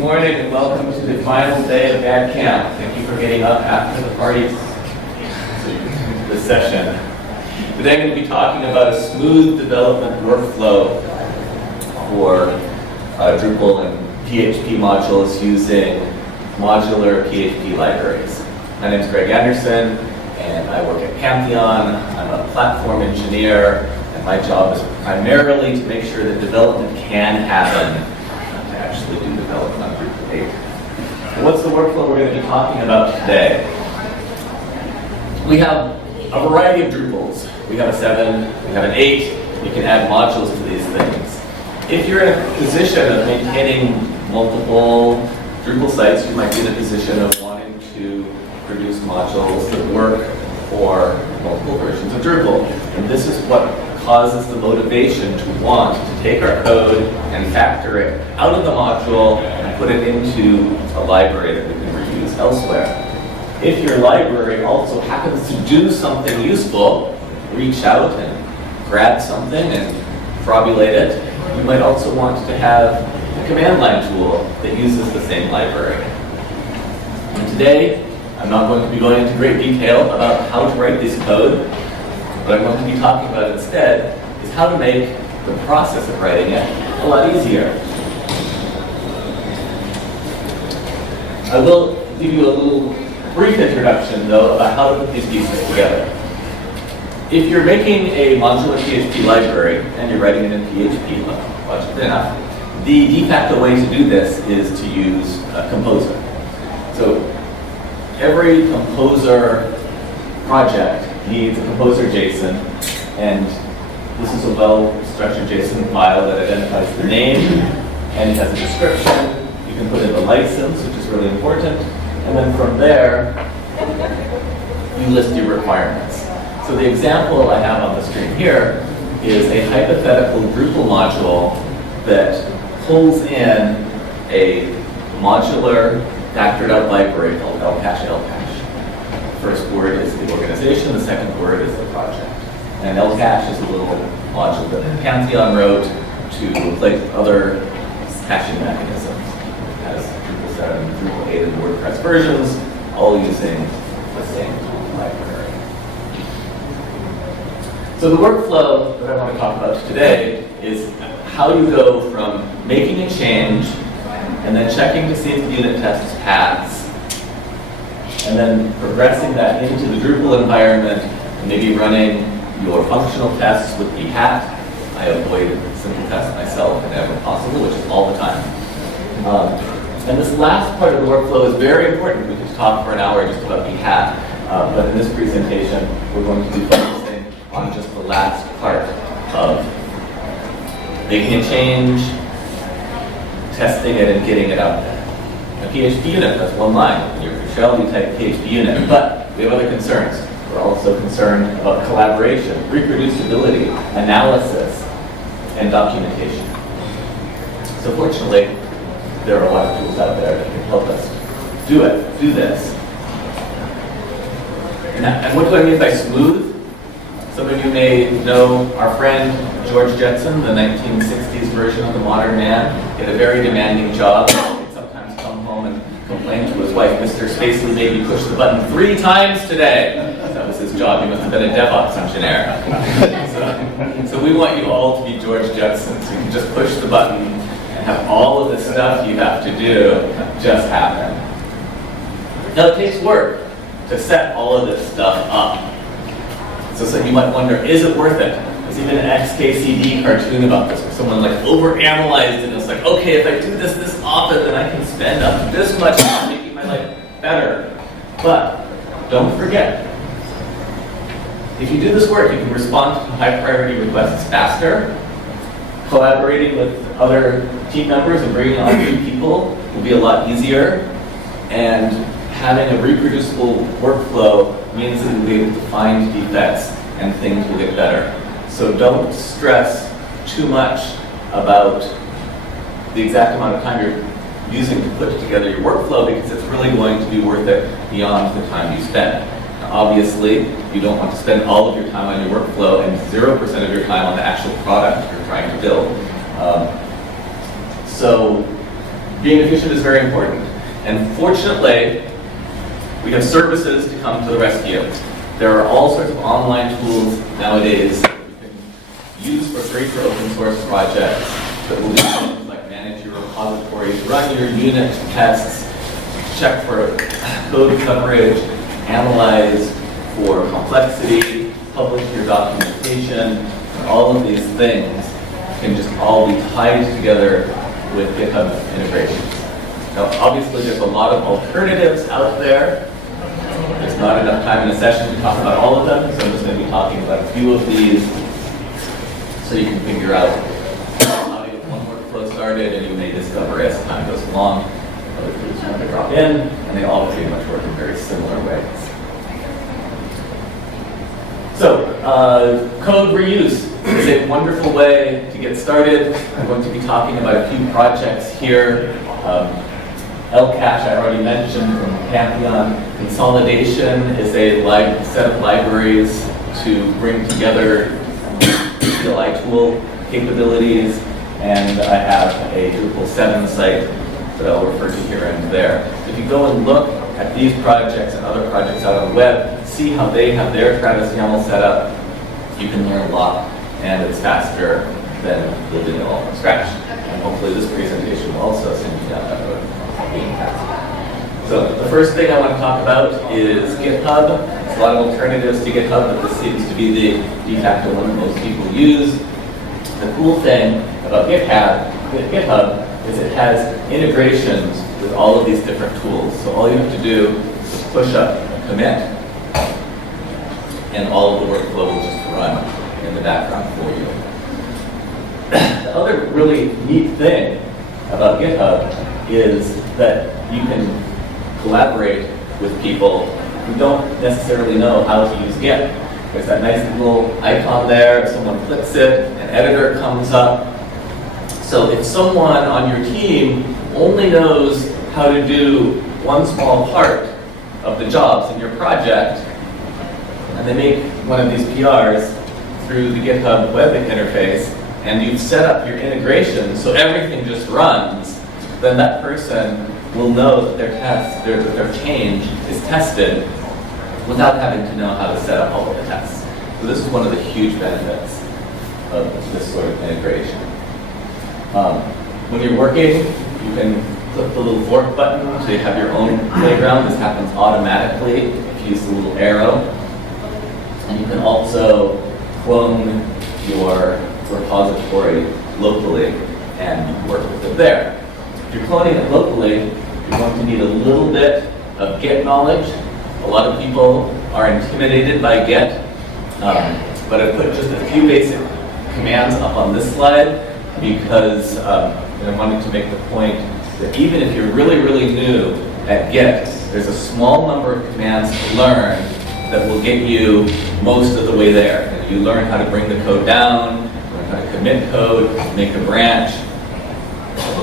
morning and welcome to the final day of Bad Camp. Thank you for getting up after the party this session. Today I'm going to be talking about a smooth development workflow for Drupal and PHP modules using modular PHP libraries. My name is Greg Anderson and I work at Pantheon. I'm a platform engineer and my job is primarily to make sure that development can happen, not to actually do development on Drupal 8. And what's the workflow we're going to be talking about today? We have a variety of Drupals. We have a 7, we have an 8. You can add modules to these things. If you're in a position of maintaining multiple Drupal sites, you might be in a position of wanting to produce modules that work for multiple versions of Drupal. And this is what causes the motivation to want to take our code and factor it out of the module and put it into a library that we can reuse elsewhere. If your library also happens to do something useful, reach out and grab something and frobulate it, you might also want to have a command line tool that uses the same library. And today, I'm not going to be going into great detail about how to write this code. What I'm going to be talking about instead is how to make the process of writing it a lot easier. I will give you a little brief introduction, though, about how to put these pieces together. If you're making a modular PHP library and you're writing it in PHP, logically enough, the de facto way to do this is to use a composer. So every composer project needs a composer JSON, and this is a well-structured JSON file that identifies the name, and it has a description. You can put in the license, which is really important, and then from there, you list your requirements. So the example I have on the screen here is a hypothetical Drupal module that pulls in a modular factored out library called LCache. First word is the organization, the second word is the project. And LCache is a little module that Pantheon wrote to replace other caching mechanisms, as Drupal 7, Drupal 8, and WordPress versions, all using the same library. So the workflow that I want to talk about today is how you go from making a change and then checking to see if the unit tests pass, and then progressing that into the Drupal environment, and maybe running your functional tests with phar. I avoid simple tests myself whenever possible, which is all the time. And this last part of the workflow is very important. We could talk for an hour just about phar, but in this presentation, we're going to be focusing on just the last part of making a change, testing it, and getting it out there. A PHP unit, that's one line. In your shell, you type PHP unit, but we have other concerns. We're also concerned about collaboration, reproducibility, analysis, and documentation. So fortunately, there are a lot of tools out there that can help us do this. And what do I mean by smooth? Some of you may know our friend George Jetson, the 1960s version of the modern man. He had a very demanding job. He'd sometimes come home and complain to his wife, "Mr. Spacely made me push the button 3 times today." That was his job. He must have been a DevOps engineer. So we want you all to be George Jetson, so you can just push the button and have all of the stuff you have to do just happen. Now it takes work to set all of this stuff up. So you might wonder, is it worth it? There's even an XKCD cartoon about this, where someone like overanalyzed it, and it's like, okay, if I do this often, then I can spend up this much time making my life better. But don't forget, if you do this work, you can respond to high priority requests faster. Collaborating with other team members and bringing on new people will be a lot easier. And having a reproducible workflow means that you'll be able to find defects and things will get better. So don't stress too much about the exact amount of time you're using to put together your workflow, because it's really going to be worth it beyond the time you spend. Now, obviously, you don't want to spend all of your time on your workflow and 0% of your time on the actual product you're trying to build. So being efficient is very important. And fortunately, we have services to come to the rescue. There are all sorts of online tools nowadays that you can use for free for open source projects that will do things like manage your repositories, run your unit tests, check for code coverage, analyze for complexity, publish your documentation, and all of these things can just all be tied together with GitHub integrations. Now, obviously, there's a lot of alternatives out there. There's not enough time in a session to talk about all of them, so I'm just going to be talking about a few of these so you can figure out how to get one workflow started, and you may discover as time goes along other tools you want to drop in, and they all pretty much work in very similar ways. So, code reuse is a wonderful way to get started. I'm going to be talking about a few projects here. LCache I already mentioned from Pantheon. Consolidation is a set of libraries to bring together CLI tool capabilities, and I have a Drupal 7 site that I'll refer to here and there. If you go and look at these projects and other projects out on the web, see how they have their Travis YAML set up, you can learn a lot, and it's faster than building it all from scratch. And hopefully this presentation will also send you down that road of being faster. So the first thing I want to talk about is GitHub. There's a lot of alternatives to GitHub, but this seems to be the de facto one that most people use. The cool thing about GitHub is it has integrations with all of these different tools. So all you have to do is push up a commit, and all of the workflow will just run in the background for you. The other really neat thing about GitHub is that you can collaborate with people who don't necessarily know how to use Git. There's that nice little icon there. If someone clicks it, an editor comes up. So if someone on your team only knows how to do one small part of the jobs in your project, and they make one of these PRs through the GitHub web interface, and you've set up your integration so everything just runs, then that person will know that their change is tested without having to know how to set up all of the tests. So this is one of the huge benefits of this sort of integration. When you're working, you can click the little fork button so you have your own playground. This happens automatically if you use the little arrow. And you can also clone your repository locally and work with it there. If you're cloning it locally, you're going to need a little bit of Git knowledge. A lot of people are intimidated by Git, but I put just a few basic commands up on this slide because I wanted to make the point that even if you're really, really new at Git, there's a small number of commands to learn that will get you most of the way there. And you learn how to bring the code down, learn how to commit code, make a branch.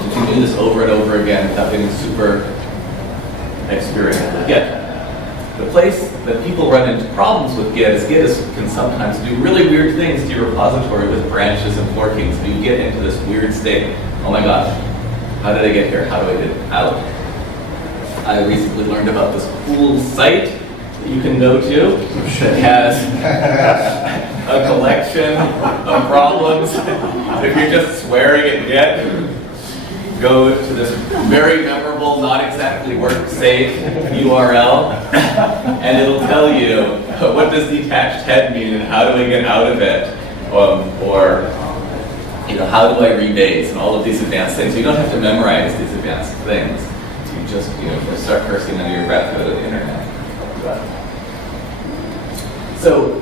You can do this over and over again without getting super experienced with Git. The place that people run into problems with Git is Git can sometimes do really weird things to your repository with branches and forking. So you get into this weird state. Oh my gosh, how did I get here? How do I get out? I recently learned about this cool site that you can go to that has a collection of problems. If you're just swearing at Git, go to this very memorable, not exactly work-safe URL, and it'll tell you what does detached head mean and how do I get out of it, or how do I rebase and all of these advanced things. You don't have to memorize these advanced things. You just start cursing under your breath, go to the internet. So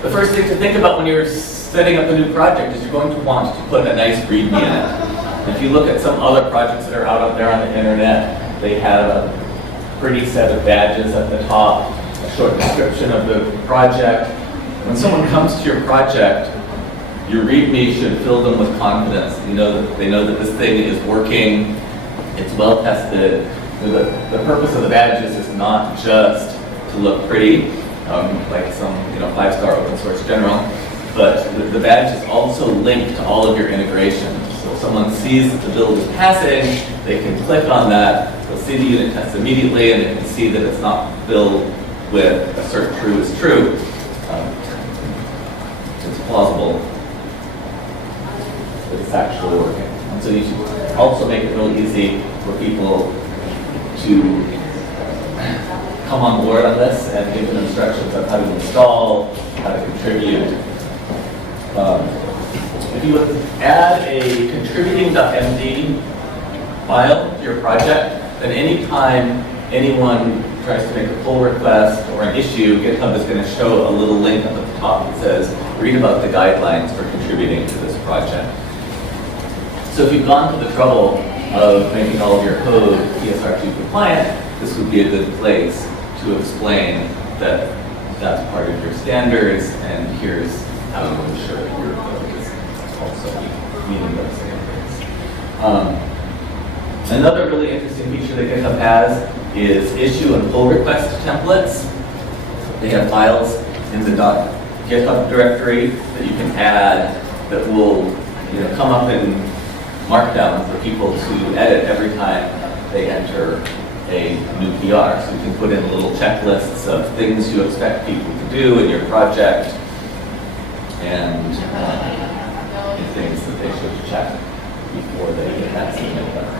the first thing to think about when you're setting up a new project is you're going to want to put a nice README in it. If you look at some other projects that are out there on the internet, they have a pretty set of badges at the top, a short description of the project. When someone comes to your project, your README should fill them with confidence. They know that this thing is working, it's well tested. The purpose of the badges is not just to look pretty, like some 5-star open source general, but the badge is also linked to all of your integrations. So if someone sees that the build is passing, they can click on that, they'll see the unit test immediately, and they can see that it's not built with assert true is true. It's plausible that it's actually working. And so you should also make it really easy for people to come on board on this and give them instructions on how to install, how to contribute. If you add a contributing.md file to your project, then anytime anyone tries to make a pull request or an issue, GitHub is going to show a little link up at the top that says, read about the guidelines for contributing to this project. So if you've gone to the trouble of making all of your code PSR2 compliant, this would be a good place to explain that that's part of your standards, and here's how to ensure that your code is also meeting those standards. Another really interesting feature that GitHub has is issue and pull request templates. They have files in the .github directory that you can add that will come up in Markdown for people to edit every time they enter a new PR. So you can put in little checklists of things you expect people to do in your project and things that they should check before they get that submit button.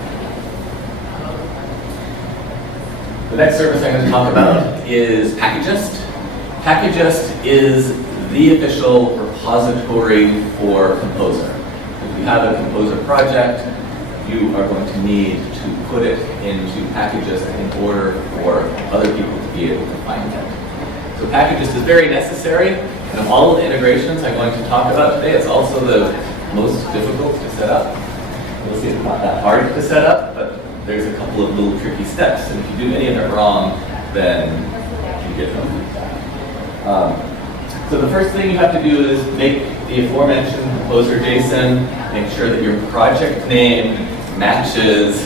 The next service I'm going to talk about is Packagist. Packagist is the official repository for Composer. If you have a Composer project, you are going to need to put it into Packagist in order for other people to be able to find it. So Packagist is very necessary, and of all of the integrations I'm going to talk about today, it's also the most difficult to set up. You'll see it's not that hard to set up, but there's a couple of little tricky steps, and if you do any of it wrong, then you get them. So the first thing you have to do is make the aforementioned Composer JSON, make sure that your project name matches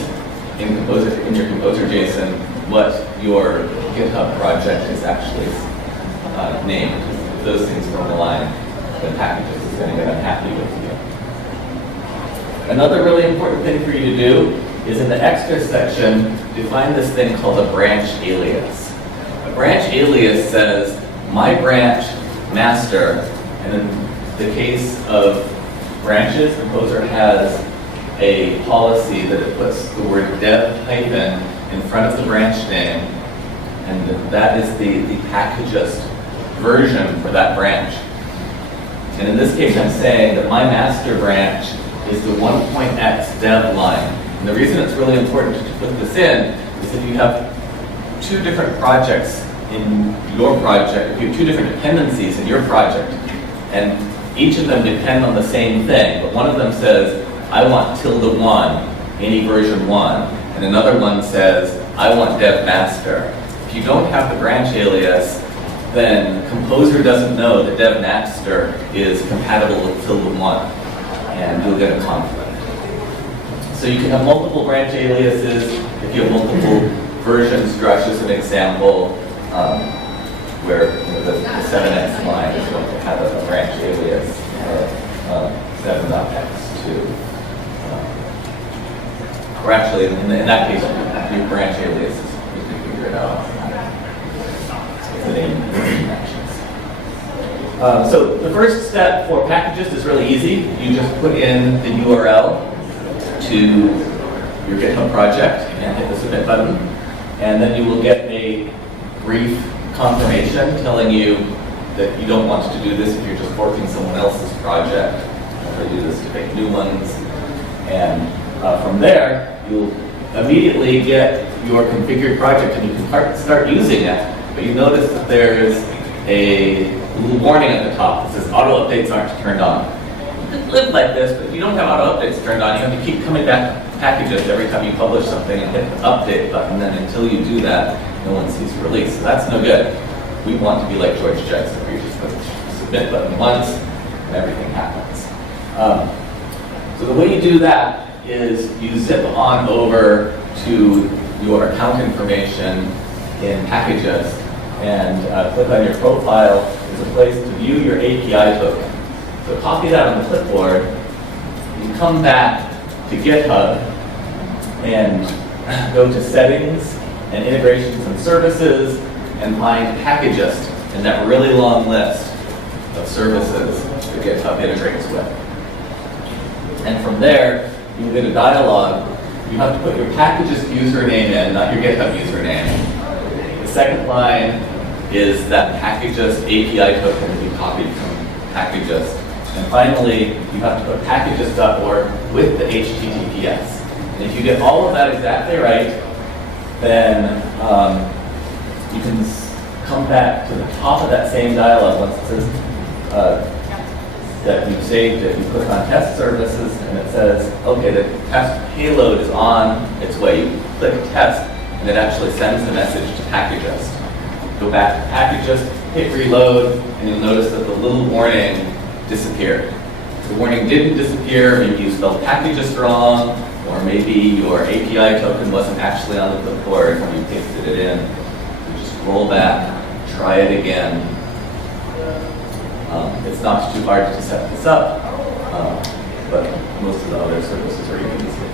in your Composer JSON what your GitHub project is actually named. If those things don't align, then Packagist is going to get unhappy with you. Another really important thing for you to do is in the extra section, define this thing called a branch alias. A branch alias says, my branch master, and in the case of branches, Composer has a policy that it puts the word dev hyphen in front of the branch name, and that is the Packagist version for that branch. And in this case, I'm saying that my master branch is the 1.x dev line. And the reason it's really important to put this in is if you have two different projects in your project, if you have two different dependencies in your project, and each of them depend on the same thing, but one of them says, I want ~1, any version 1, and another one says, I want dev master. If you don't have the branch alias, then Composer doesn't know that dev master is compatible with ~1, and you'll get a conflict. So you can have multiple branch aliases. If you have multiple versions, Drush is an example where the 7x line is going to have a branch alias of 7.x2. Or actually, in that case, your branch alias is, you can figure it out. It's the name matches. So the first step for Packagist is really easy. You just put in the URL to your GitHub project and hit the submit button, and then you will get a brief confirmation telling you that you don't want to do this if you're just forking someone else's project, or do this to make new ones. And from there, you'll immediately get your configured project and you can start using it. But you notice that there's a little warning at the top that says auto updates aren't turned on. You could live like this, but if you don't have auto updates turned on, you have to keep coming back to Packagist every time you publish something and hit the update button. And until you do that, no one sees the release. So that's no good. We want to be like George Jackson, where you just put the submit button once and everything happens. So the way you do that is you zip on over to your account information in Packagist and click on your profile. There's a place to view your API token. So copy that on the clipboard. You come back to GitHub and go to Settings and Integrations and Services and find Packagist in that really long list of services that GitHub integrates with. And from there, you will get a dialog. You have to put your Packagist username in, not your GitHub username. The second line is that Packagist API token that you copied from Packagist. And finally, you have to put packagist.org with the HTTPS. And if you get all of that exactly right, then you can come back to the top of that same dialog once it says that you've saved it. You click on test services and it says, okay, the test payload is on its way. You click test and it actually sends the message to Packagist. Go back to Packagist, hit reload, and you'll notice that the little warning disappeared. The warning didn't disappear, maybe you spelled Packagist wrong, or maybe your API token wasn't actually on the clipboard when you pasted it in. You just roll back, try it again. It's not too hard to set this up, but most of the other services are even easier.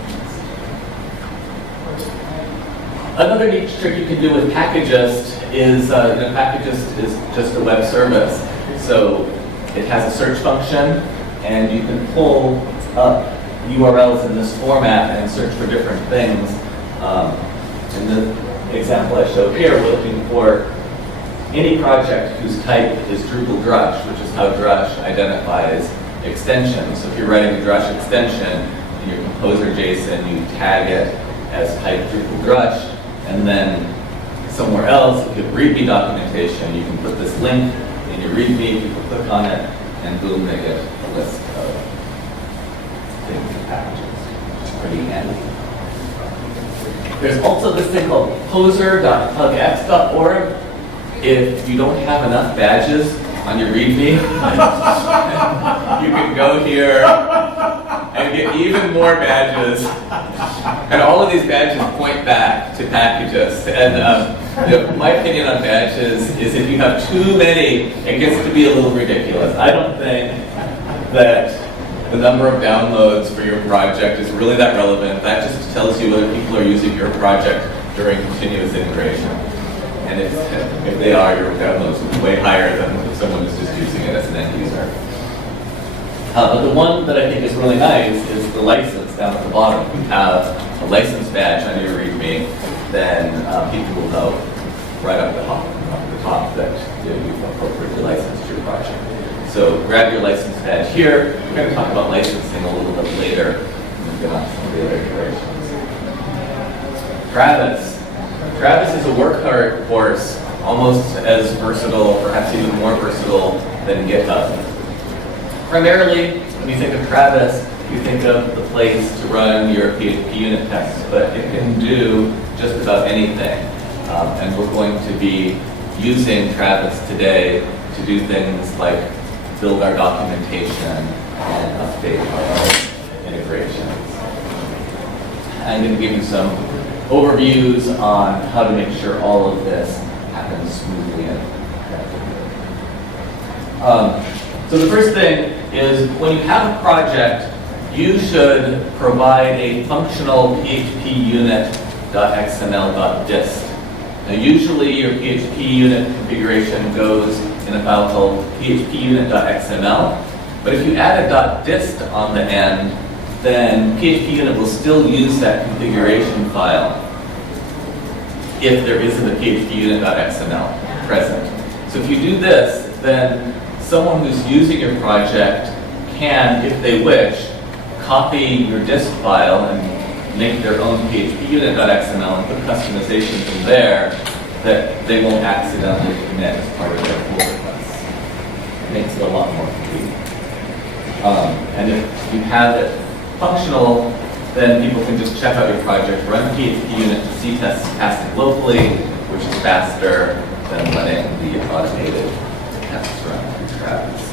Another neat trick you can do with Packagist is, Packagist is just a web service. So it has a search function, and you can pull up URLs in this format and search for different things. In the example I showed here, we're looking for any project whose type is Drupal Drush, which is how Drush identifies extensions. So if you're writing a Drush extension in your composer JSON, you tag it as type Drupal Drush, and then somewhere else, if you have README documentation, you can put this link in your README, you can click on it, and boom, they get a list of things and packages, which is pretty handy. There's also this thing called poser.pugx.org. If you don't have enough badges on your README, you can go here and get even more badges. And all of these badges point back to Packagist. And my opinion on badges is if you have too many, it gets to be a little ridiculous. I don't think that the number of downloads for your project is really that relevant. That just tells you whether people are using your project during continuous integration. And if they are, your downloads will be way higher than if someone is just using it as an end user. But the one that I think is really nice is the license down at the bottom. If you have a license badge on your README, then people will know right up the top that you've appropriately licensed your project. So grab your license badge here. We're going to talk about licensing a little bit later when we get on some of the other iterations. Travis. Travis is a workhorse, almost as versatile, perhaps even more versatile than GitHub. Primarily, when you think of Travis, you think of the place to run your PHP unit tests, but it can do just about anything. And we're going to be using Travis today to do things like build our documentation and update our integrations. I'm going to give you some overviews on how to make sure all of this happens smoothly and effectively. So the first thing is when you have a project, you should provide a functional PHP unit.xml.dist. Now usually your PHP unit configuration goes in a file called phpUnit.xml, but if you add a .dist on the end, then PHPUnit will still use that configuration file if there isn't a phpUnit.xml present. So if you do this, then someone who's using your project can, if they wish, copy your dist file and make their own phpUnit.xml and put customization from there that they won't accidentally commit as part of their pull requests. It makes it a lot more complete. And if you have it functional, then people can just check out your project, run PHPUnit to see tests passing locally, which is faster than letting the automated tests run through Travis.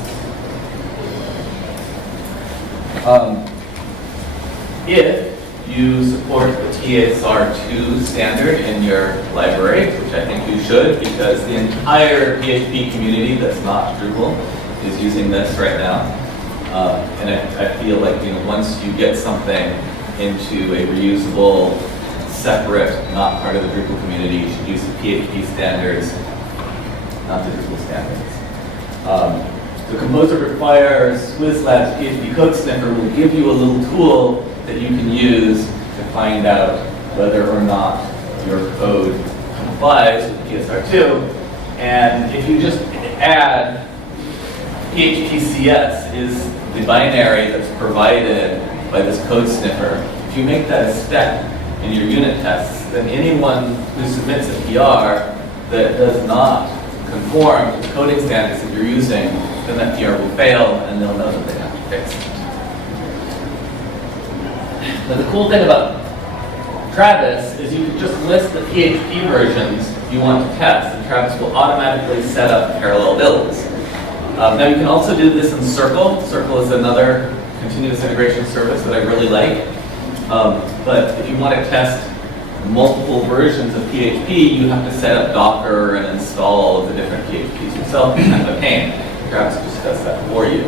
If you support the TSR2 standard in your library, which I think you should, because the entire PHP community that's not Drupal is using this right now. And I feel like once you get something into a reusable, separate, not part of the Drupal community. You should use the PHP standards, not the Drupal standards. The Composer requires Swizzlab's PHP code sniffer will give you a little tool that you can use to find out whether or not your code complies with PSR2. And if you just add PHPCS is the binary that's provided by this code sniffer. If you make that a spec in your unit tests, then anyone who submits a PR that does not conform to the coding standards that you're using, then that PR will fail and they'll know that they have to fix it. Now the cool thing about Travis is you can just list the PHP versions you want to test, and Travis will automatically set up parallel builds. Now you can also do this in Circle. Circle is another continuous integration service that I really like. But if you want to test multiple versions of PHP, you have to set up Docker and install all of the different PHPs yourself. It's kind of a pain. Travis just does that for you.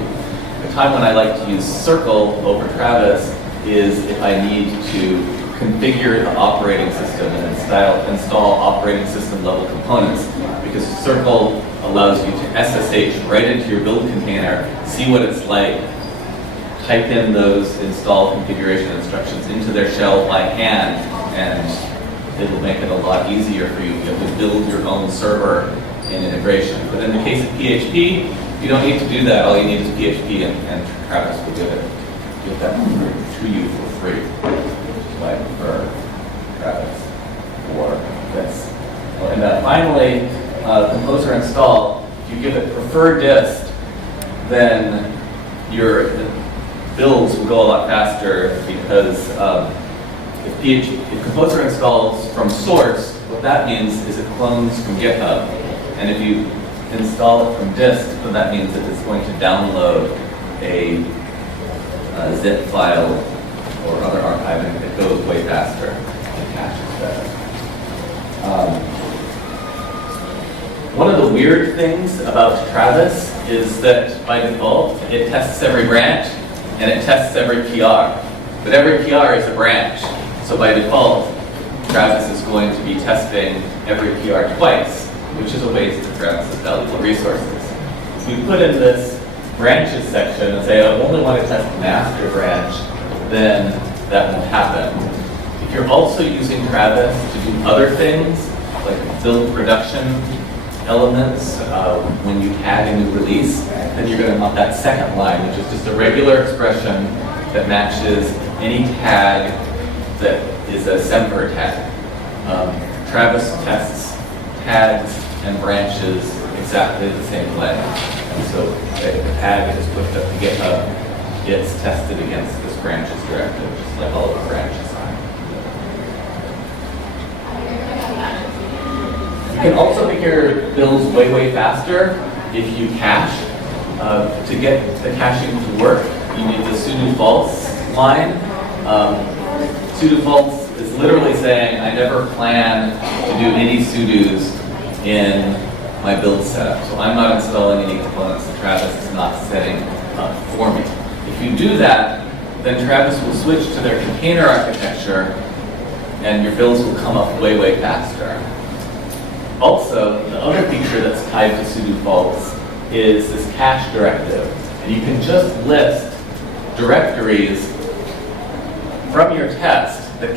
The time when I like to use Circle over Travis is if I need to configure the operating system and install operating system level components, because Circle allows you to SSH right into your build container, see what it's like, type in those install configuration instructions into their shell by hand, and it'll make it a lot easier for you to be able to build your own server in integration. But in the case of PHP, you don't need to do that. All you need is PHP, and Travis will give that to you for free, which is why I prefer Travis for this. And finally, Composer install. If you give it preferred dist, then your builds will go a lot faster, because if Composer installs from source, what that means is it clones from GitHub. And if you install it from dist, then that means that it's going to download a zip file or other archiving that goes way faster and caches better. One of the weird things about Travis is that by default, it tests every branch and it tests every PR. But every PR is a branch. So by default, Travis is going to be testing every PR twice, which is a waste of Travis's valuable resources. If we put in this branches section and say, I only want to test the master branch, then that won't happen. If you're also using Travis to do other things, like build production elements, when you add a new release, then you're going to want that second line, which is just a regular expression that matches any tag that is a semper tag. Travis tests tags and branches exactly the same way. And so if the tag is pushed up to GitHub, it's tested against this branches directive, just like all of the branches are. You can also make your builds way, way faster if you cache. To get the caching to work, you need the sudo false line. Sudo false is literally saying, I never plan to do any sudos in my build setup. So I'm not installing any components that Travis is not setting up for me. If you do that, then Travis will switch to their container architecture and your builds will come up way, way faster. Also, the other feature that's tied to sudo false is this cache directive. And you can just list directories from your test that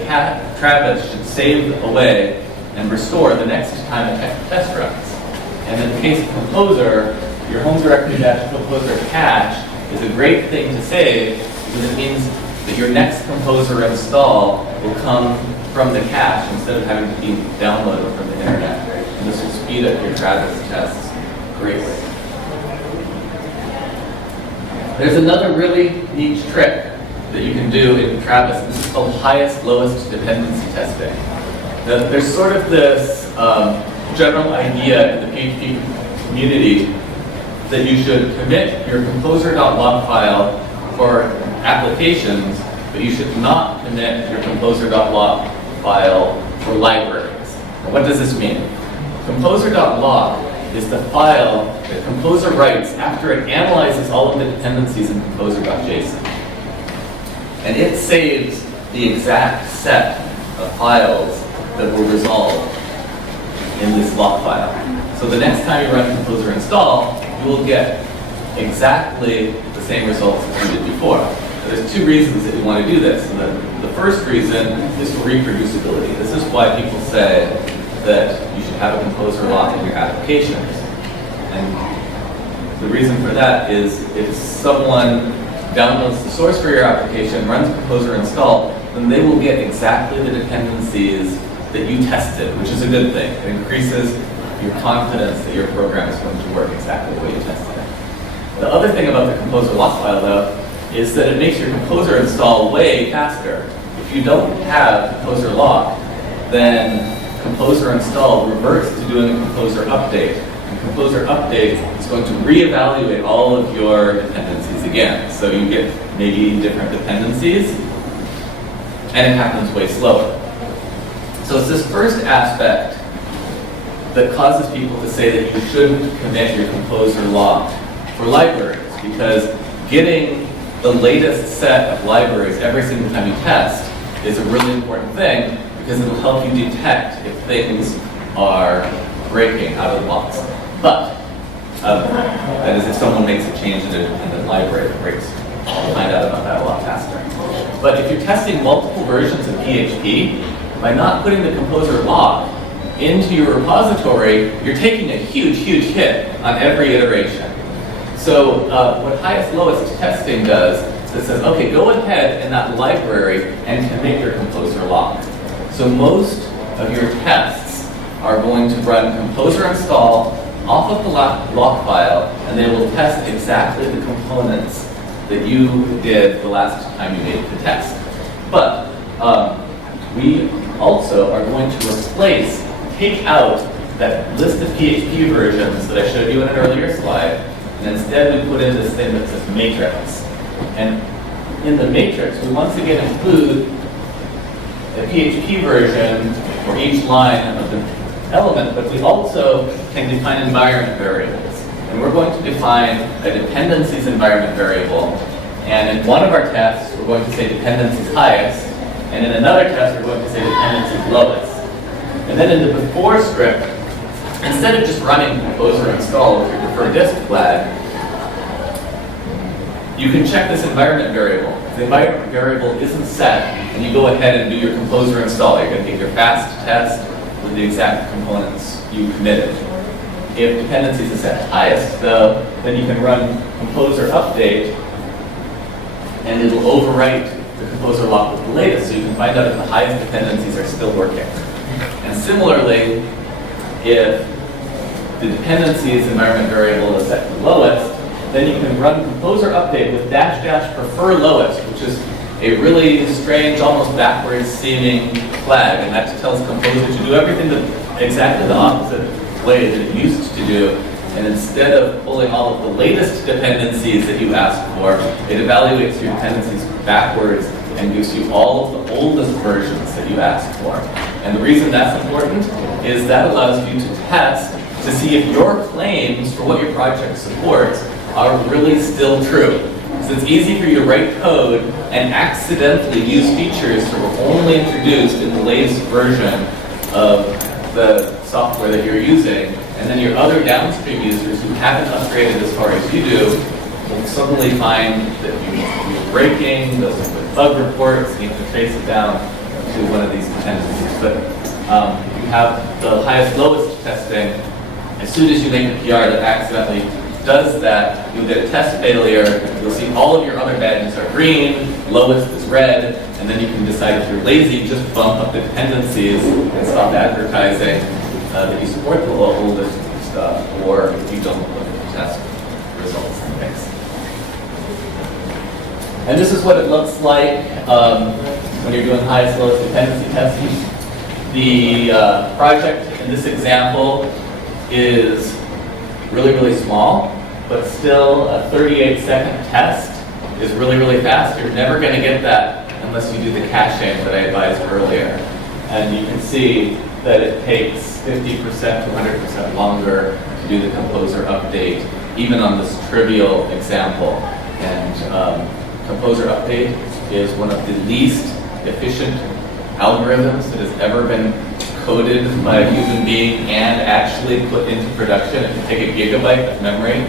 Travis should save away and restore the next time a test runs. And in the case of Composer, your home directory-composer cache is a great thing to save, because it means that your next Composer install will come from the cache instead of having to be downloaded from the internet. And this will speed up your Travis tests greatly. There's another really neat trick that you can do in Travis. This is called highest lowest dependency testing. There's sort of this general idea in the PHP community that you should commit your composer.log file for applications, but you should not commit your composer.log file for libraries. Now, what does this mean? Composer.log is the file that Composer writes after it analyzes all of the dependencies in composer.json. And it saves the exact set of files that were resolved in this lock file. So the next time you run composer install, you will get exactly the same results as you did before. There's two reasons that you want to do this. And the first reason is for reproducibility. This is why people say that you should have a composer lock in your applications. And the reason for that is if someone downloads the source for your application, runs composer install, then they will get exactly the dependencies that you tested, which is a good thing. It increases your confidence that your program is going to work exactly the way you tested it. The other thing about the composer lock file, though, is that it makes your composer install way faster. If you don't have composer lock, then composer install reverts to doing a composer update. And composer update is going to reevaluate all of your dependencies again. So you get maybe different dependencies, and it happens way slower. So it's this first aspect that causes people to say that you shouldn't commit your composer lock for libraries, because getting the latest set of libraries every single time you test is a really important thing, because it'll help you detect if things are breaking out of the box. But, that is if someone makes a change in a dependent library that breaks, you'll find out about that a lot faster. But if you're testing multiple versions of PHP, by not putting the composer lock into your repository, you're taking a huge, huge hit on every iteration. So what highest lowest testing does is it says, okay, go ahead in that library and commit your composer lock. So most of your tests are going to run composer install off of the lock file, and they will test exactly the components that you did the last time you made the test. But we also are going to take out that list of PHP versions that I showed you in an earlier slide, and instead we put in this thing that says matrix. And in the matrix, we once again include a PHP version for each line of the element, but we also can define environment variables. And we're going to define a dependencies environment variable. And in one of our tests, we're going to say dependencies highest, and in another test, we're going to say dependencies lowest. And then in the before script, instead of just running composer install with your preferred disk flag, you can check this environment variable. If the environment variable isn't set, and you go ahead and do your composer install, you're going to get your fast test with the exact components you committed. If dependencies is set highest, though, then you can run composer update, and it'll overwrite the composer lock with the latest, so you can find out if the highest dependencies are still working. And similarly, if the dependencies environment variable is set to lowest, then you can run composer update with -- prefer lowest, which is a really strange, almost backwards seeming flag, and that tells composer to do everything exactly the opposite way that it used to do. And instead of pulling all of the latest dependencies that you asked for, it evaluates your dependencies backwards and gives you all of the oldest versions that you asked for. And the reason that's important is that allows you to test to see if your claims for what your project supports are really still true. So it's easy for you to write code and accidentally use features that were only introduced in the latest version of the software that you're using, and then your other downstream users who haven't upgraded as far as you do will suddenly find that you're breaking, those with bug reports, you have to trace it down to one of these dependencies. But if you have the highest lowest testing, as soon as you make a PR that accidentally does that, you'll get a test failure, you'll see all of your other badges are green, lowest is red, and then you can decide if you're lazy, just bump up the dependencies and stop advertising that you support the oldest stuff, or if you don't look at the test results and things. And this is what it looks like when you're doing highest lowest dependency testing. The project in this example is really, really small, but still a 38-second test is really, really fast. You're never going to get that unless you do the caching that I advised earlier. And you can see that it takes 50% to 100% longer to do the composer update, even on this trivial example. And composer update is one of the least efficient algorithms that has ever been coded by a human being and actually put into production. If you take a gigabyte of memory,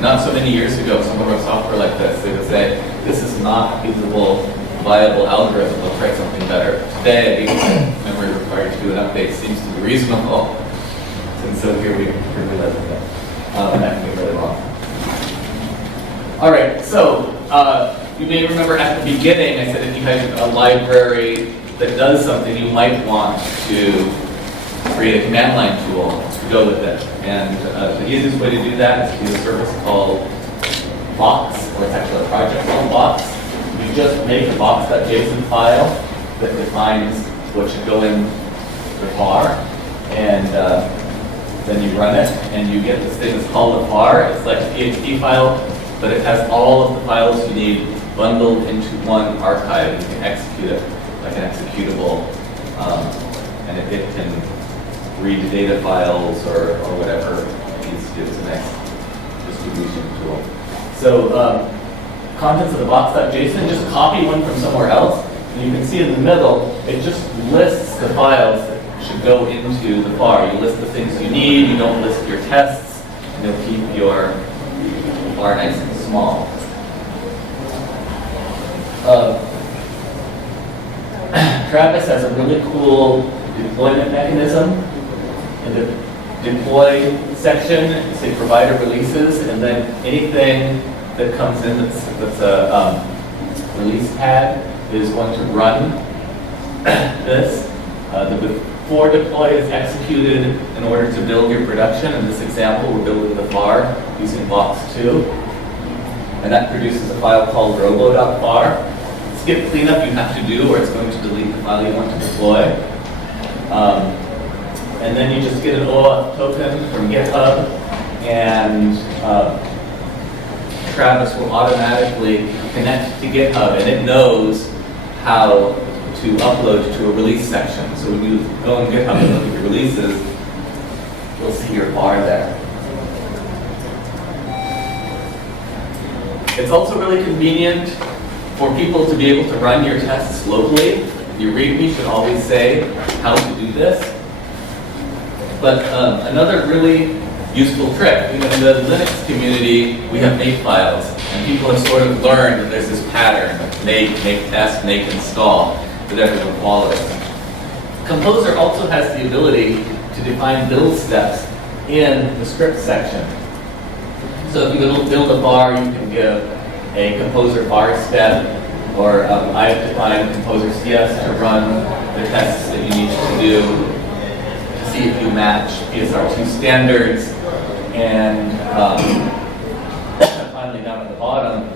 not so many years ago, someone wrote software like this. They would say, this is not a feasible, viable algorithm. We'll try something better. Today, the memory required to do an update seems to be reasonable. And so here we realize that. That can be really wrong. All right, so you may remember at the beginning, I said if you had a library that does something, you might want to create a command line tool to go with it. And the easiest way to do that is to use a service called Box, or it's actually a project called Box. You just make a box.json file that defines what should go in the phar, and then you run it, and you get this thing that's called a phar. It's like a PHP file, but it has all of the files you need bundled into one archive. You can execute it like an executable, and it can read the data files or whatever it needs to do. It's a nice distribution tool. So contents of the box.json, just copy one from somewhere else, and you can see in the middle, it just lists the files that should go into the phar. You list the things you need, you don't list your tests, and you'll keep your phar nice and small. Travis has a really cool deployment mechanism. In the deploy section, you say provider releases, and then anything that comes in that's a release pad is going to run this. The before deploy is executed in order to build your production. In this example, we're building the phar using box 2. And that produces a file called robo.phar. Skip cleanup you have to do, or it's going to delete the file you want to deploy. And then you just get an OAuth token from GitHub, and Travis will automatically connect to GitHub, and it knows how to upload to a release section. So when you go on GitHub and look at your releases, you'll see your phar there. It's also really convenient for people to be able to run your tests locally. Your README should always say how to do this. But another really useful trick, in the Linux community, we have make files, and people have sort of learned that there's this pattern of make test, make install, that everyone follows. Composer also has the ability to define build steps in the script section. So if you build a phar, you can give a composer phar step, or I've defined composer CS to run the tests that you need to do to see if you match PSR2 standards. And finally down at the bottom,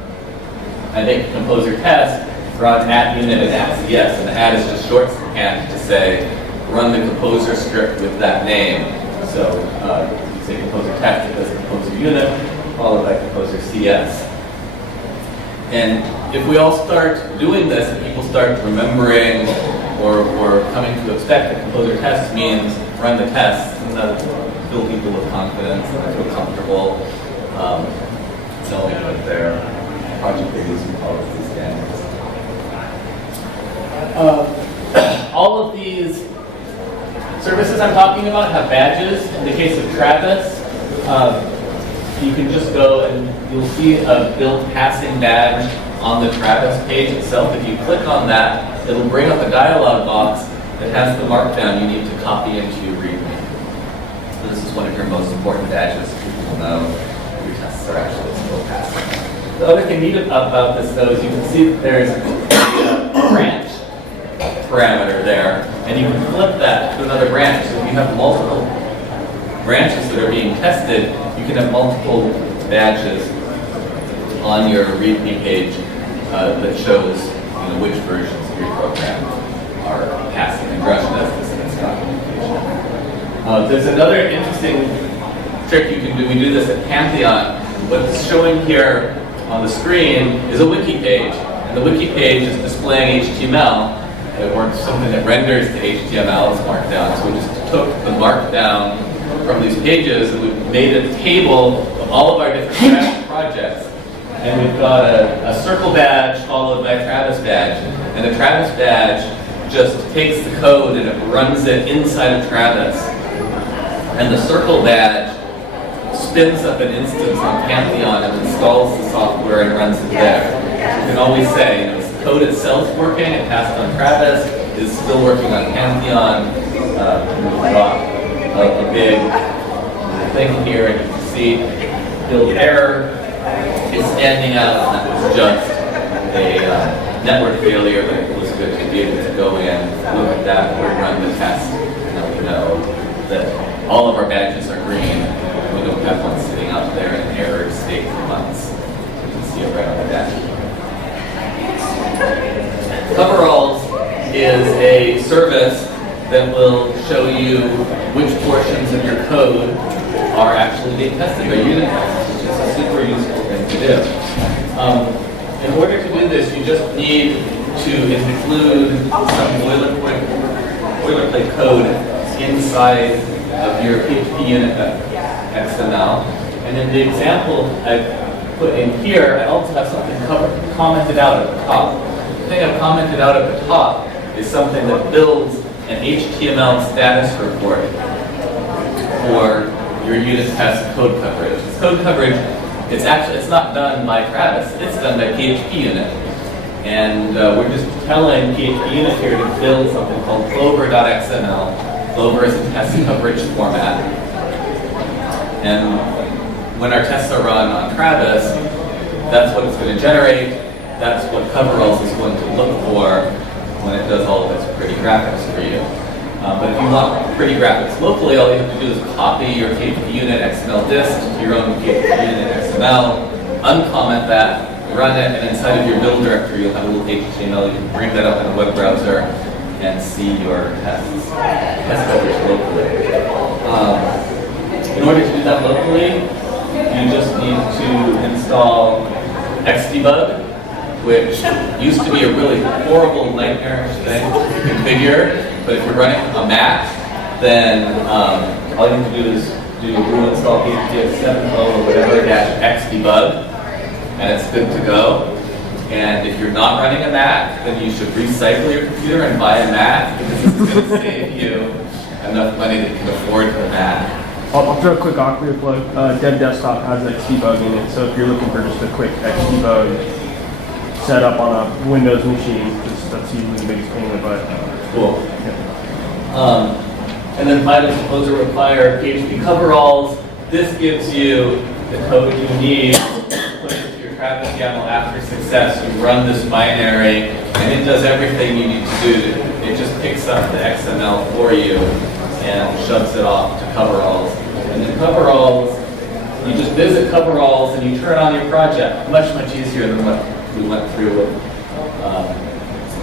I make composer test, run @unit and @cs, and the @ is just shorthand to say run the composer script with that name. So you say composer test, it does composer unit, followed by composer CS. And if we all start doing this, and people start remembering or coming to expect that composer test means run the tests, and that fill people with confidence and feel comfortable knowing that their project they're using follows these standards. All of these services I'm talking about have badges. In the case of Travis, you can just go and you'll see a build passing badge on the Travis page itself. If you click on that, it'll bring up a dialog box that has the markdown you need to copy into your README. So this is one of your most important badges. People know your tests are actually still passing. The other thing neat about this, though, is you can see that there's a branch parameter there, and you can flip that to another branch. So if you have multiple branches that are being tested, you can have multiple badges on your README page that shows which versions of your program are passing aggression as this documentation. There's another interesting trick you can do. We do this at Pantheon. What's showing here on the screen is a wiki page, and the wiki page is displaying HTML, or something that renders to HTML as markdown. So we just took the markdown from these pages and we made a table of all of our different projects. And we've got a circle badge followed by a Travis badge. And the Travis badge just takes the code and it runs it inside of Travis. And the circle badge spins up an instance on Pantheon and installs the software and runs it there. You can always say, is the code itself working? It passed on Travis, is still working on Pantheon. We've got a big thing here, and you can see build error is standing out, and that was just a network failure, but it was good to be able to go in, look at that, or run the test, and then we know that all of our badges are green. We don't have one sitting out there in an error state for months. You can see it right on the dash. Coveralls is a service that will show you which portions of your code are actually being tested by unit tests, which is a super useful thing to do. In order to do this, you just need to include some boilerplate code inside of your PHP unit XML. And in the example I've put in here, I also have something commented out at the top. The thing I've commented out at the top is something that builds an HTML status report for your unit test code coverage. This code coverage, it's not done by Travis, it's done by PhpUnit. And we're just telling PhpUnit here to build something called Clover.xml. Clover is a test coverage format. And when our tests are run on Travis, that's what it's going to generate. That's what Coveralls is going to look for when it does all of its pretty graphics for you. But if you want pretty graphics locally, all you have to do is copy your PhpUnit XML disk to your own PhpUnit XML, uncomment that, run it, and inside of your build directory you'll have a little HTML. You can bring that up in a web browser and see your test coverage locally. In order to do that locally, you just need to install Xdebug, which used to be a really horrible nightmarish thing to configure. But if you're running a Mac, then all you have to do is do install PHP7 or whatever -xdebug, and it's good to go. And if you're not running a Mac, then you should recycle your computer and buy a Mac, because it's going to save you enough money that you can afford the Mac. I'll throw a quick awkward plug. Dev Desktop has Xdebug in it, so if you're looking for just a quick Xdebug setup on a Windows machine, that's usually the biggest pain in the butt. Cool. And then finally, suppose or require PHP Coveralls. This gives you the code you need to put into your Travis YAML after success. You run this binary, and it does everything you need to do. It just picks up the XML for you and shoves it off to Coveralls. And then Coveralls, you just visit Coveralls and you turn on your project. Much, much easier than what we went through with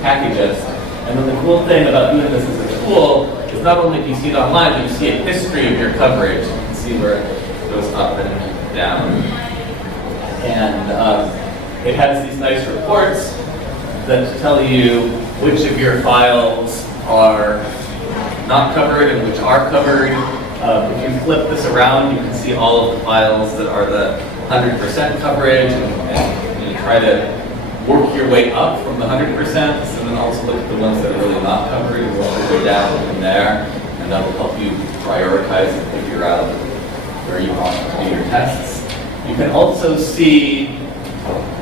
Packagist. And then the cool thing about doing this as a tool is not only do you see it online, but you see a history of your coverage. You can see where it goes up and down. And it has these nice reports that tell you which of your files are not covered and which are covered. If you flip this around, you can see all of the files that are the 100% coverage, and you try to work your way up from the 100%, and then also look at the ones that are really not covered and work your way down from there, and that will help you prioritize and figure out where you want to do your tests. You can also see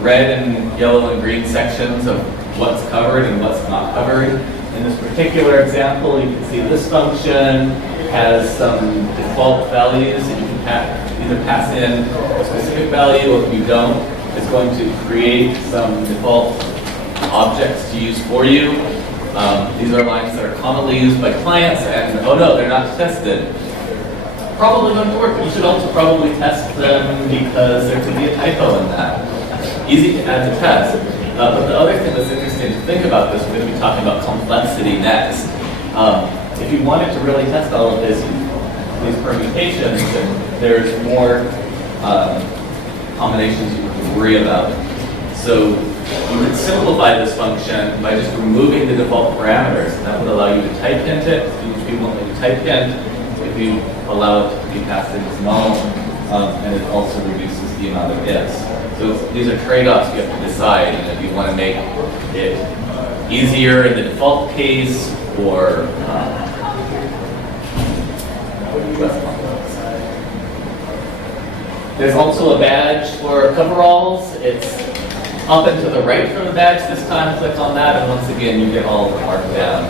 red and yellow and green sections of what's covered and what's not covered. In this particular example, you can see this function has some default values that you can either pass in a specific value, or if you don't, it's going to create some default objects to use for you. These are lines that are commonly used by clients, and oh no, they're not tested. Probably going to work, but you should also probably test them because there could be a typo in that. Easy to add to test. But the other thing that's interesting to think about this, we're going to be talking about complexity next. If you wanted to really test all of these permutations, then there's more combinations you can worry about. So you could simplify this function by just removing the default parameters. And that would allow you to type hint it if you want to type hint, if you allow it to be passed in as null, and it also reduces the amount of ifs. So these are trade-offs you have to decide, and if you want to make it easier in the default case or less complex. There's also a badge for Coveralls. It's up and to the right from the badge this time. Click on that, and once again, you get all the markdown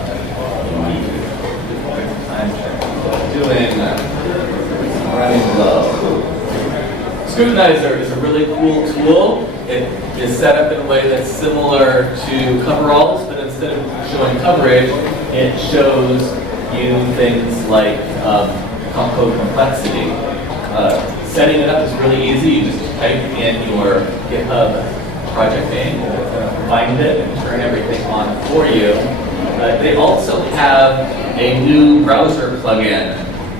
you need. Time check what I'm doing. Running low. Scrutinizer is a really cool tool. It is set up in a way that's similar to Coveralls, but instead of showing coverage, it shows you things like code complexity. Setting it up is really easy. You just type in your GitHub project name, find it, and turn everything on for you. They also have a new browser plugin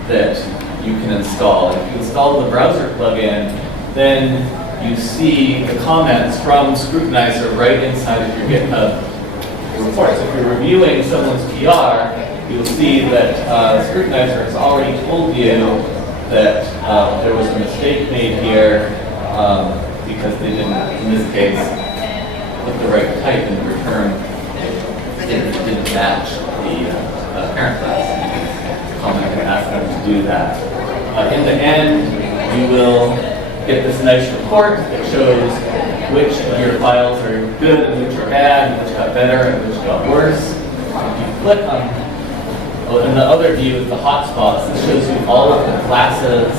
that you can install. If you install the browser plugin, then you see the comments from Scrutinizer right inside of your GitHub reports. If you're reviewing someone's PR, you'll see that Scrutinizer has already told you that there was a mistake made here because they didn't, in this case, put the right type in the return. It didn't match the parent class. Comment can ask them to do that. In the end, you will get this nice report that shows which of your files are good and which are bad, and which got better and which got worse. If you click on, in the other view is the hotspots. It shows you all of the classes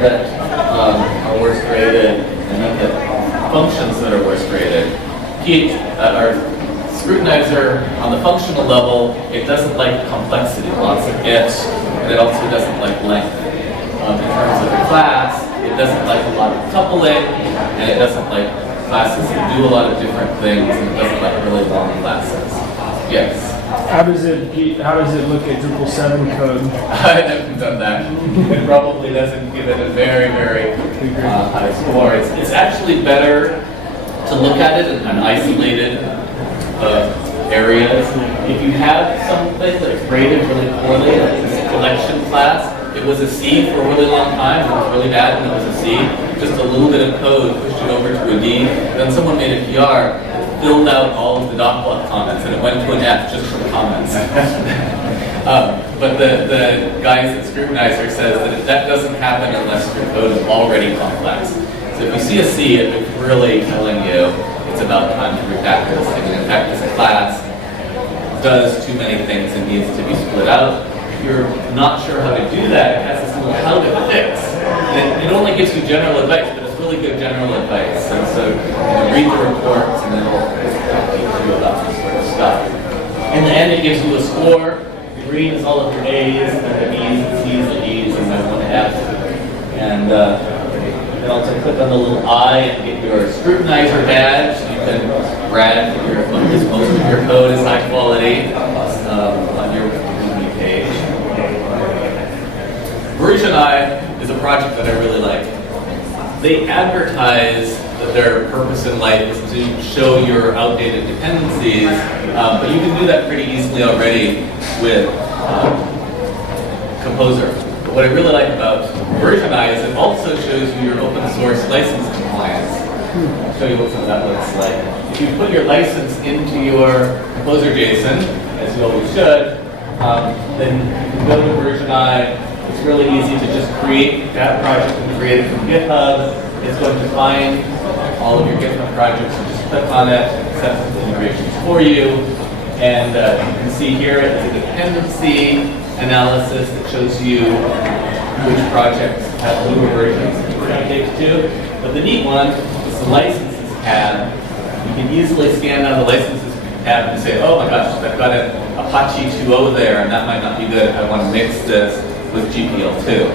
that are worst rated and then the functions that are worst rated. Scrutinizer, on the functional level, it doesn't like complexity, lots of ifs, and it also doesn't like length. In terms of the class, it doesn't like a lot of coupling, and it doesn't like classes that do a lot of different things, and it doesn't like really long classes. Yes? How does it look at Drupal 7 code? I haven't done that. It probably doesn't give it a very, very high score. It's actually better to look at it in isolated areas. If you have something that's graded really poorly, like this collection class, it was a C for a really long time, it was really bad when it was a C. Just a little bit of code pushed it over to a D. Then someone made a PR, filled out all of the doc block comments, and it went to an F just for the comments. But the guys at Scrutinizer says that that doesn't happen unless your code is already complex. So if you see a C, it's really telling you it's about time to refactor this thing. In fact, this class does too many things and needs to be split out. If you're not sure how to do that, it has this little how to fix. And it only gives you general advice, but it's really good general advice. And so read the reports and then it'll teach you about this sort of stuff. In the end, it gives you a score. Green is all of your A's, and the B's and C's and E's, and then one F. And then also click on the little I and get your Scrutinizer badge. You can brag that most of your code is high quality on your community page. Version I is a project that I really like. They advertise that their purpose in life is to show your outdated dependencies, but you can do that pretty easily already with Composer. But what I really like about Version I is it also shows you your open source license compliance. I'll show you what some of that looks like. If you put your license into your Composer JSON, as you always should, then you can go to Version I. It's really easy to just create that project and create it from GitHub. It's going to find all of your GitHub projects and just click on it, set up the integrations for you. And you can see here it's a dependency analysis that shows you which projects have newer versions that we're going to take to. But the neat one is the licenses tab. You can easily scan down the licenses tab and say, oh my gosh, I've got an Apache 2.0 there, and that might not be good. I want to mix this with GPL2.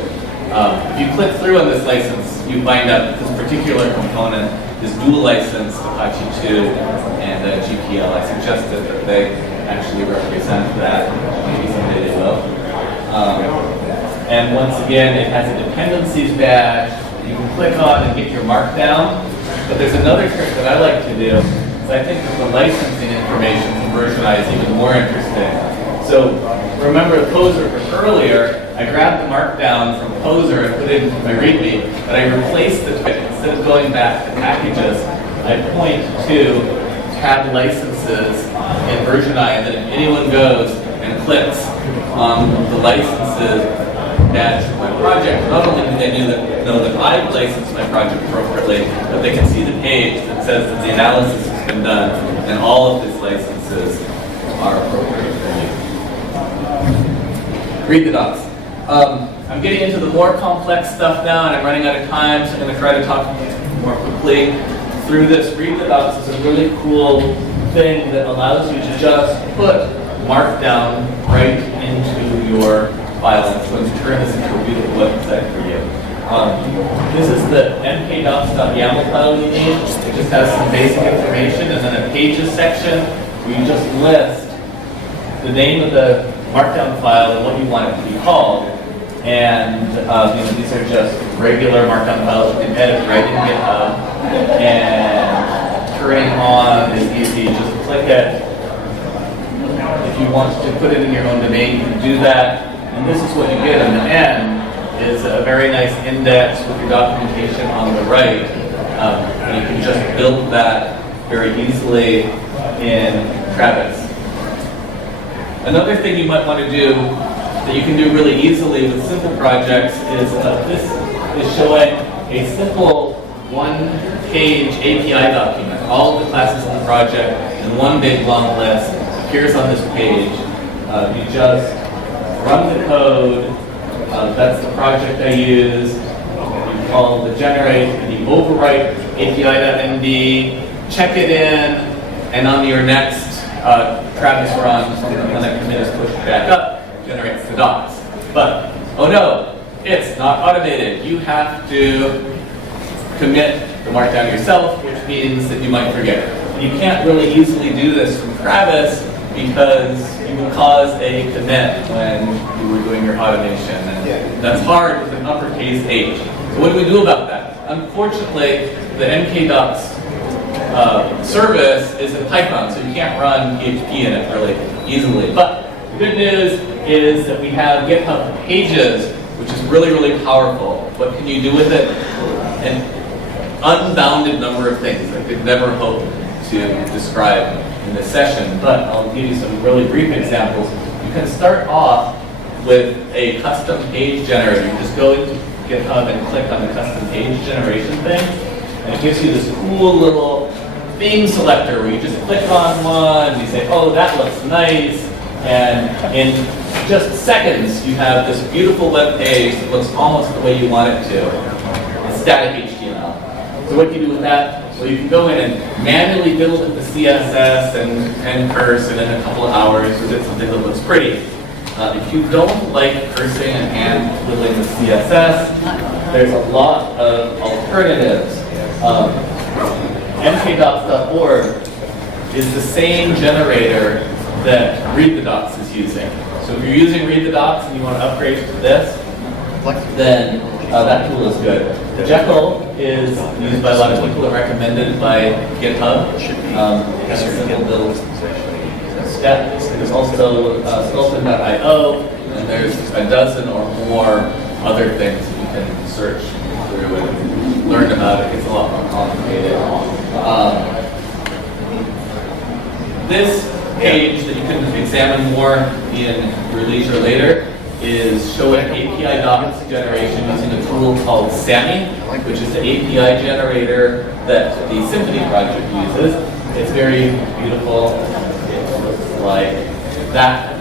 If you click through on this license, you find out that this particular component is dual licensed Apache 2 and GPL. I suggested that they actually represent that. Maybe someday they will. And once again, it has a dependencies badge that you can click on and get your markdown. But there's another trick that I like to do, is I think that the licensing information from Version I is even more interesting. So remember Poser from earlier, I grabbed the markdown from Poser and put it into my README, but I replaced the type. Instead of going back to Packagist, I point to tab licenses in version I that if anyone goes and clicks on the licenses attached to my project, not only do they know that I've licensed my project appropriately, but they can see the page that says that the analysis has been done and all of these licenses are appropriate for me. Read the docs. I'm getting into the more complex stuff now, and I'm running out of time, so I'm going to try to talk more quickly through this. Read the docs is a really cool thing that allows you to just put Markdown right into your file, and it's going to turn this into a beautiful website for you. This is the mkdocs.yaml file you need. It just has some basic information, and then a pages section where you just list the name of the Markdown file and what you want it to be called. And these are just regular Markdown files you can edit right in GitHub. And turning on is easy. Just click it. If you want to put it in your own domain, you can do that. And this is what you get in the end, is a very nice index with your documentation on the right. And you can just build that very easily in Travis. Another thing you might want to do that you can do really easily with simple projects is this is showing a simple one-page API document. All of the classes in the project in one big long list appears on this page. You just run the code. That's the project I use. You call the generate and you overwrite API.md, check it in, and on your next Travis run, when that commit is pushed back up, generates the docs. But, oh no, it's not automated. You have to commit the Markdown yourself, which means that you might forget. You can't really easily do this from Travis because you would cause a commit when you were doing your automation. And that's hard with an uppercase H. So what do we do about that? Unfortunately, the mkdocs service is in Python, so you can't run PHP in it really easily. But the good news is that we have GitHub Pages, which is really, really powerful. What can you do with it? An unbounded number of things I could never hope to describe in this session, but I'll give you some really brief examples. You can start off with a custom page generator. You just go into GitHub and click on the custom page generation thing, and it gives you this cool little theme selector where you just click on one, and you say, oh, that looks nice, and in just seconds you have this beautiful web page that looks almost the way you want it to. It's static HTML. So what do you do with that? Well, you can go in and manually build with the CSS and curse, and in a couple of hours you get something that looks pretty. If you don't like cursing and hand fiddling with CSS, there's a lot of alternatives. mkdocs.org is the same generator that ReadTheDocs is using. So if you're using ReadTheDocs and you want to upgrade to this, then that tool is good. Jekyll is used by a lot of people and recommended by GitHub. Has a simple build step. There's also Skeleton.io, and there's a dozen or more other things that you can search through and learn about. It gets a lot more complicated. This page that you can examine more in your leisure later is showing API docs generation using a tool called SAMI, which is the API generator that the Symphony project uses. It's very beautiful. It looks like that.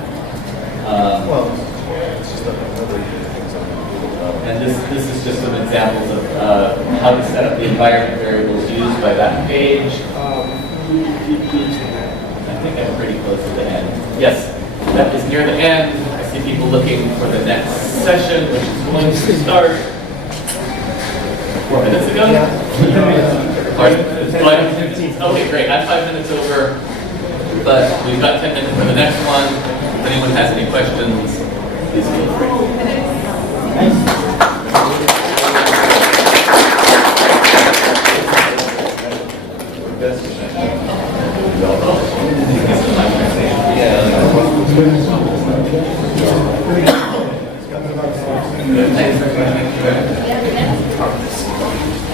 And this is just some examples of how to set up the environment variables used by that page. I think I'm pretty close to the end. Yes, that is near the end. I see people looking for the next session, which is going to start 4 minutes ago. Pardon? 15. Okay, great. I'm 5 minutes over, but we've got 10 minutes for the next one. If anyone has any questions, please feel free.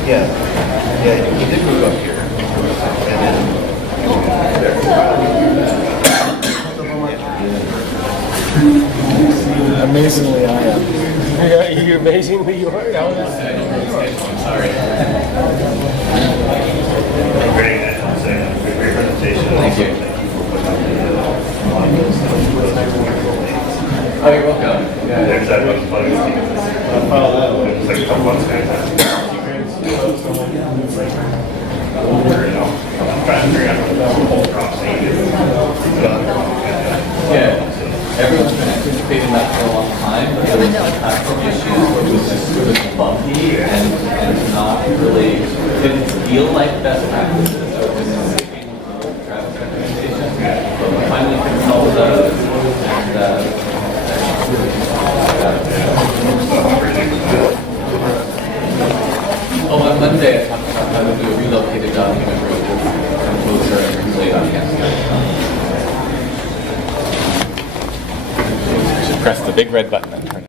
Yeah, he did move up here. And then Amazingly, I am. Yeah, you amazingly you are. I'm sorry. Great presentation. Thank you. Oh, you're welcome. Yeah. There's that much fun. It's like a couple months ago. Yeah, everyone's been anticipating that for a long time, but there was some platform issues where it was just sort of bumpy and not really, didn't feel like best practices, so it was skipping Travis recommendations. But we finally fixed all of those, and oh, on Monday I talked about how to do a relocated document where it will composer and relay documents together. Press the big red button and turn it.